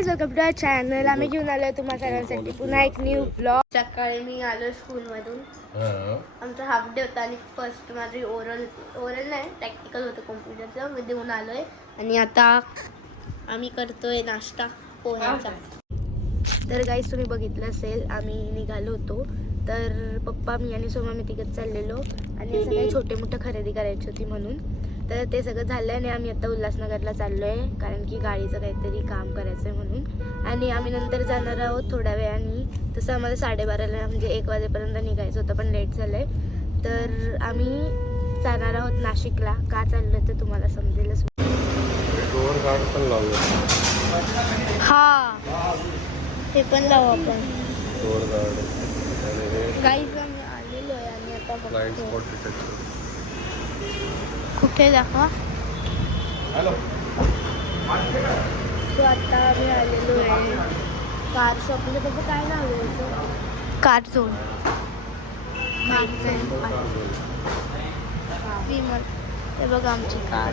Guys, welcome to our channel. आम्ही घेऊन आलोय तुम्हा सर्वांसाठी पुन्हा एक न्यू ब्लॉग. सकाळी मी आलो स्कूलमधून. आमचा हाफ डे होता आणि फर्स्ट माझी ओरल नाही प्रॅक्टिकल होतं कॉम्प्युटरचं. मी देऊन आलोय आणि आता आम्ही करतोय नाश्ता पोह्याचा. तर गाईज, तुम्ही बघितलं असेल आम्ही निघालो होतो. तर पप्पा, मी आणि सोमा मी तिकडे चाललेलो आणि सगळे छोटे मोठे खरेदी करायची होती म्हणून. तर ते सगळं झालं आणि आम्ही आता उल्हासनगरला चाललो आहे, कारण की गाडीचं काहीतरी काम करायचं आहे म्हणून. आणि आम्ही नंतर जाणार आहोत थोड्या वेळाने. तसं आम्हाला 12:30ला म्हणजे 1 वाजेपर्यंत निघायचं होतं, पण लेट झालं आहे. तर आम्ही जाणार आहोत नाशिकला. का चाललो आहे ते तुम्हाला समजेलच. हा, ते पण लावू आपण. गाईज, आम्ही आलेलो आहे आणि आता कुठे दाखवा. सो आता आम्ही आलेलो आहे कार शॉपमध्ये. त्याचं काय नाव आहे? Car zone. ते बघा आमची कार.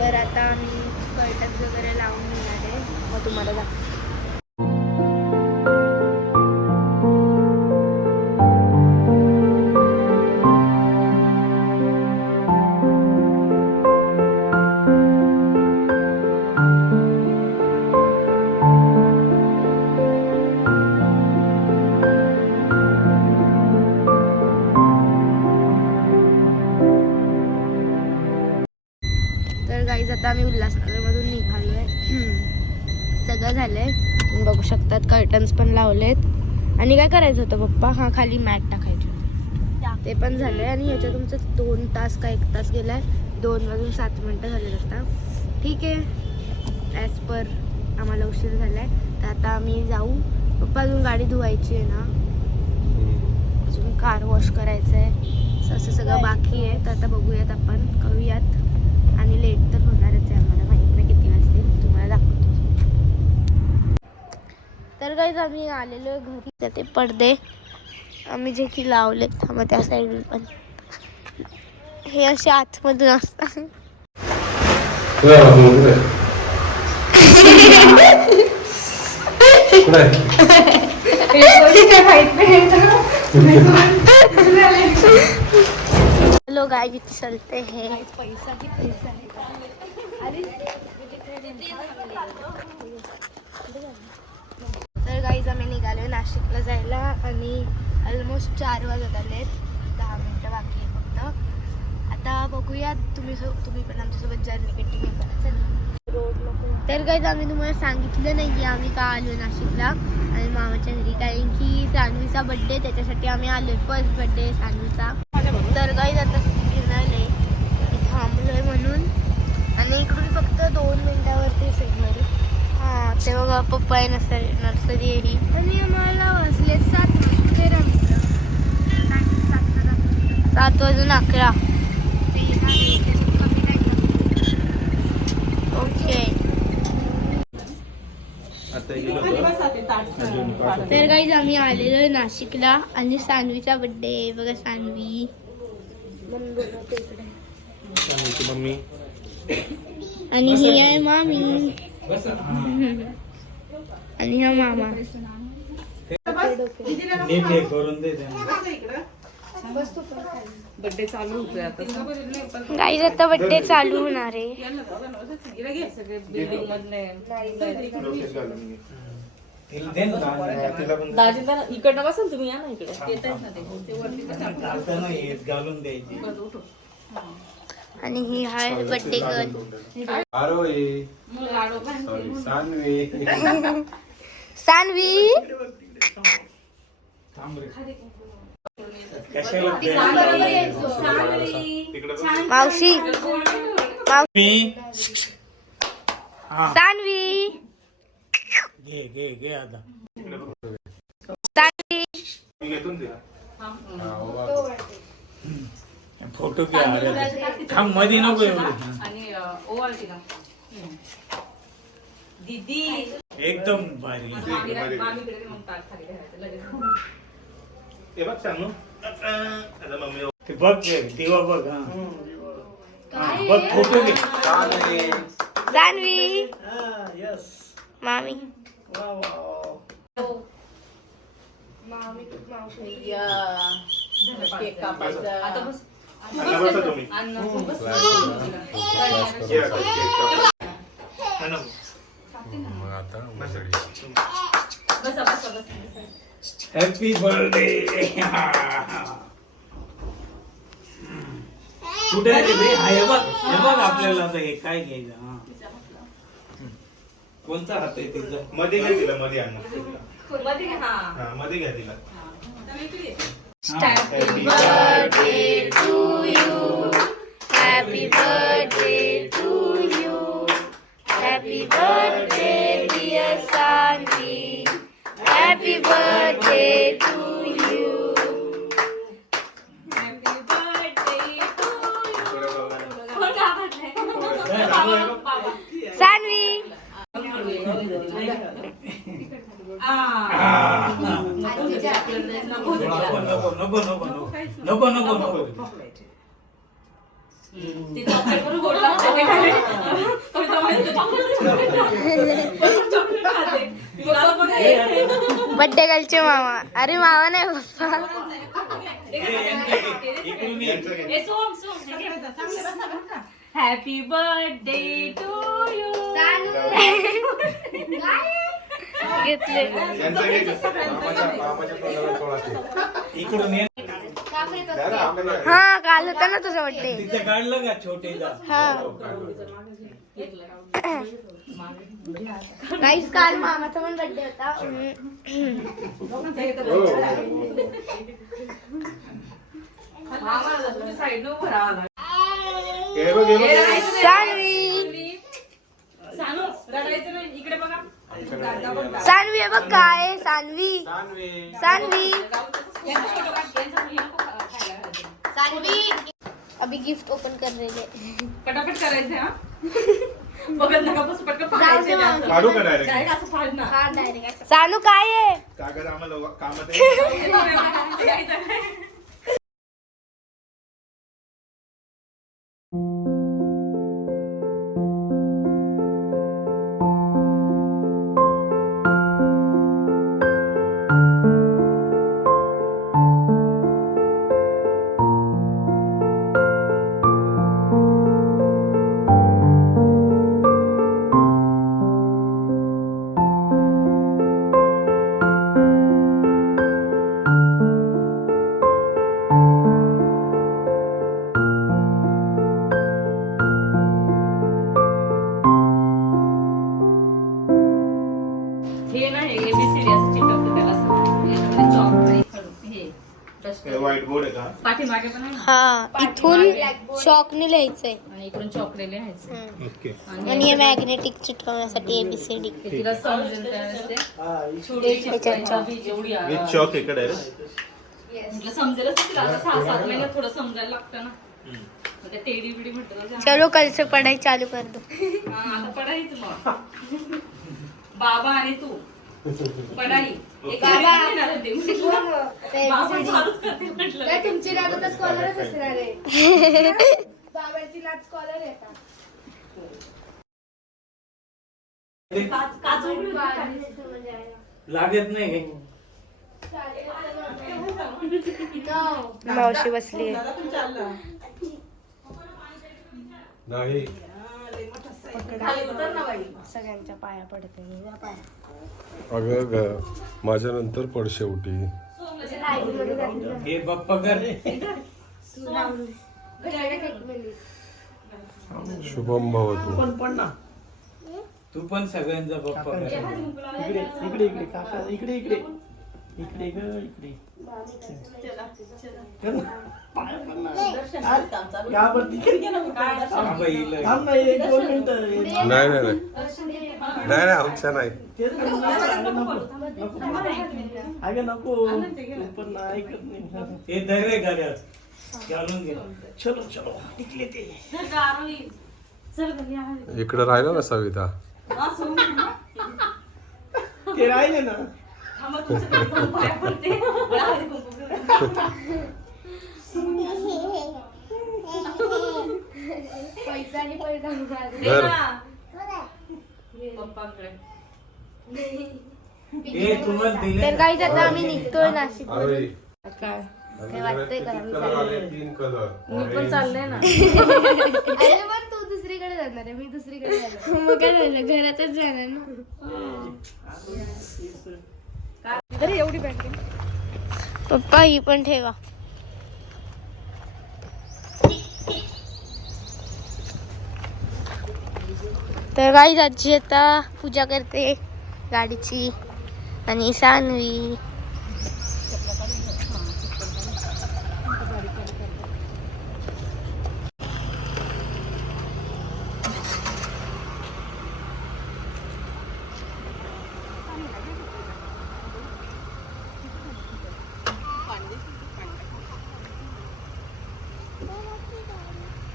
तर आता आम्ही कर्टन्स वगैरे लावून घेणार आहे, मग तुम्हाला दाखवतो. तर गाईज, आता आम्ही उल्हासनगरमधून निघालो आहे. सगळं झालं आहे, तुम्ही बघू शकतात. कर्टन्स पण लावलेत. आणि काय करायचं होतं पप्पा? हां, खाली मॅट टाकायची होती, ते पण झालं आहे. आणि ह्याच्यात तुमचं 2 तास का 1 तास गेला आहे. 2 वाजून 7 मिनटं झाले असता. ठीक आहे, ॲज पर आम्हाला उशीर झाला आहे. तर आता आम्ही जाऊ. पप्पा, अजून गाडी धुवायची आहे ना, अजून कार वॉश करायचं आहे, असं सगळं बाकी आहे. तर आता बघूयात, आपण करूयात. आणि लेट तर होणारच आहे, आम्हाला माहीत नाही किती वाजतील, तुम्हाला दाखवतो. तर गाईज, आम्ही आलेलो आहे घरी. तर ते पडदे आम्ही जे की लावलेत, थांबा त्या साईडून पण हे असे आतमधून असतात. हेलो गाइस, चलते हैं. पैसा की पैसा तर गाईज, आम्ही निघालो नाशिकला जायला आणि ऑलमोस्ट 4 वाजत आलेत. 10 मिनटं बाकी आहे फक्त. आता बघूया, तुम्ही पण आमच्यासोबत जर्नी कंटिन्यू करा. चला. तर गाईज, आम्ही तुम्हाला सांगितलं नाही की आम्ही का आलो नाशिकला आणि मामाच्या घरी, कारण की सानवीचा बड्डे, त्याच्यासाठी आम्ही आलो. फर्स्ट बड्डे सानवीचा. तर गाईज, आता फिरणार नाही, थांबलो आहे म्हणून. आणि इकडून फक्त 2 मिनटावरतीच आहे घर. हां, ते बघा पप्पा आहे, नर्सरी आहे ही. आणि आम्हाला वाजले 7:13 मिनिटं. 7 वाजून 11. ओके. तर गाईज, आम्ही आलेलो नाशिकला आणि सानवीचा बड्डे. बघा सानवी, मम्मी, आणि ही आहे मामी आणि हा मामा. बर्थडे चालू होतोय आता. गाईज, आता बड्डे चालू होणार आहे. बिल्डिंग मधले दाजींना इकडनं बसाल तुम्ही, या ना इकडे. आणि ही आहे बड्डे गर्ल सानवी. मावशी, सानवी, फोटो घ्या. मध्ये नको दीदी एकदम भारी. बघ तेव्हा बघ. बघ फोटो घे. सानवी, मामी. केक कापायचा. आता बस. आता बसा तुम्ही. अन्न बस. ये आता केक कापा. मग आता उजळी. बसा बसा बसा. Happy birthday. कुठे आहे ते? हा, हे बघ आपल्याला आता हे काय घ्यायचं. हा. कोणता हात आहे तिचा? मध्ये घ्या तिला, मध्ये आणा. मध्ये घे, हा. हा, मध्ये घ्या तिला. Happy birthday to you. Happy birthday to you. Happy birthday, dear Sanvi. Happy birthday to you. Happy birthday to you. Sanvi. नको. ती चॉकलेट करून गोड लागते ते खाली. चॉकलेट खाते. तुला बघ हे. बड्डे गर्लचे मामा. अरे मामा नाही पप्पा. हे सोम सोम हॅपी बर्थडे टू यू. घेतले. यांचं घे गं. मामाच्या तोंडाला थोडा ठेव. इकडून ये. हा काल होता ना तुझा बड्डे. तिचं काढलं का छोटेचा? हा गाईस काल मामाचा पण बड्डे होता. साईड न उभं राहा. हे बघ, हे बघ. सानवी. सानू रडायचं नाही. इकडे बघा. सानवी हे बघ काय सानवी. सानवी. सानवी. अभी गिफ्ट ओपन कर रहे हैं. पटापट करायचं हा. बघत नका बस पटकन फाडायचं जास्त. काढू का डायरेक्ट? डायरेक्ट असं फाड ना. हा डायरेक्ट. सानू काय आहे? कागद आम्हाला कामात आहे. हे ना हे ABCD असं चिकटवतं त्याला असं. हे चॉक हे हे व्हाईट बोर्ड आहे का? पाठीमागे पण आहे ना. हा इथून चॉकने लिहायचंय. आणि इकडून चॉकलेट लिहायचं. ओके. आणि हे मॅग्नेटिक चिटकवण्यासाठी ABCD. हे तिला समजेल त्यावेळेस ते. त्याच्यात चॉक. एवढी आ- विथ चॉक इकडे आहे रे. म्हटलं समजेलच ना तिला. आता 6-7 महिन्यात थोडं समजायला लागतं ना. मग ते टेडी बिडी म्हटलं. चलो कल से पढ़ाई चालू कर दो. आता पढाईच मग. बाबा आणि तू पढाई. एक बाबा चालूच करते म्हटलं. तुमची नात आता स्कॉलरच असणार आहे. बाबाची नात स्कॉलर आहे आता. काच उघडी होती का? लागत नाही. मावशी बसली आहे. नाही खाली उतर ना बाई. सगळ्यांच्या पाया पडते. अगं माझ्या नंतर पड शेवटी. हे बाप्पा कर. शुभम भवतु. तू पण सगळ्यांचा बाप्पा कर. बाबा येईल. नाही आमच्या नाही. हे धर रे गाड्या. घालून घे. चल घरी आहे. इकडे राहिला ना सविता. ते राहिले ना. थांबा तुमच्या जाऊन पाया पडते. मला हळदी कुंकू घेऊन. पैसा आणि पैसा दे ना. पप्पांकडे. हे तुम्हाला दिले तर काही आता आम्ही निघतोय नाशिक. अरे काय काय वाटतंय का आम्ही कलर आले 3 कलर मी पण चाललंय ना. अरे पण तू दुसरीकडे जाणार आहे, मी दुसरीकडे जाणार. मग काय झालं, घरातच जाणार ना. अरे एवढी बँक पप्पा ही पण ठेवा. तर काही आजी आता पूजा करते गाडीची आणि सानवी.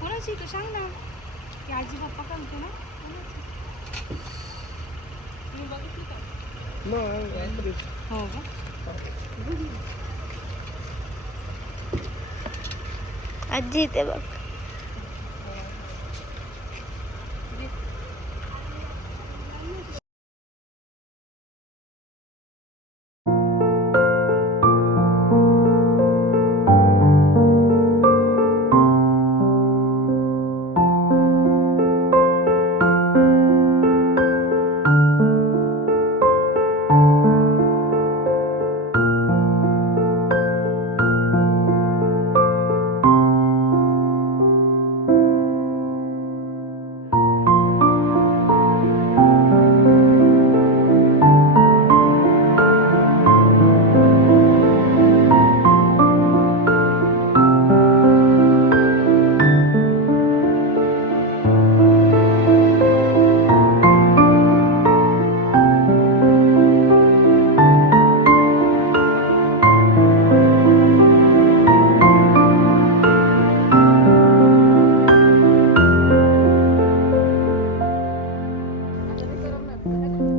कोणाची तू सांग ना. की आजी पप्पा करते ना. मी बघितली का? हो का? आजी इथे बघ.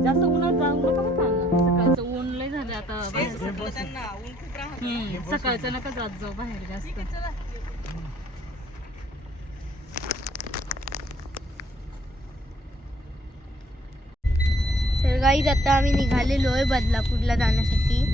जास्त उन्हात जाऊ नका बरं का. सकाळचं ऊन लय झालं आता बाहेर. सकाळचं नका जात जाऊ बाहेर जास्त. तर गाईज आता आम्ही निघालेलो आहे बदलापूरला जाण्यासाठी.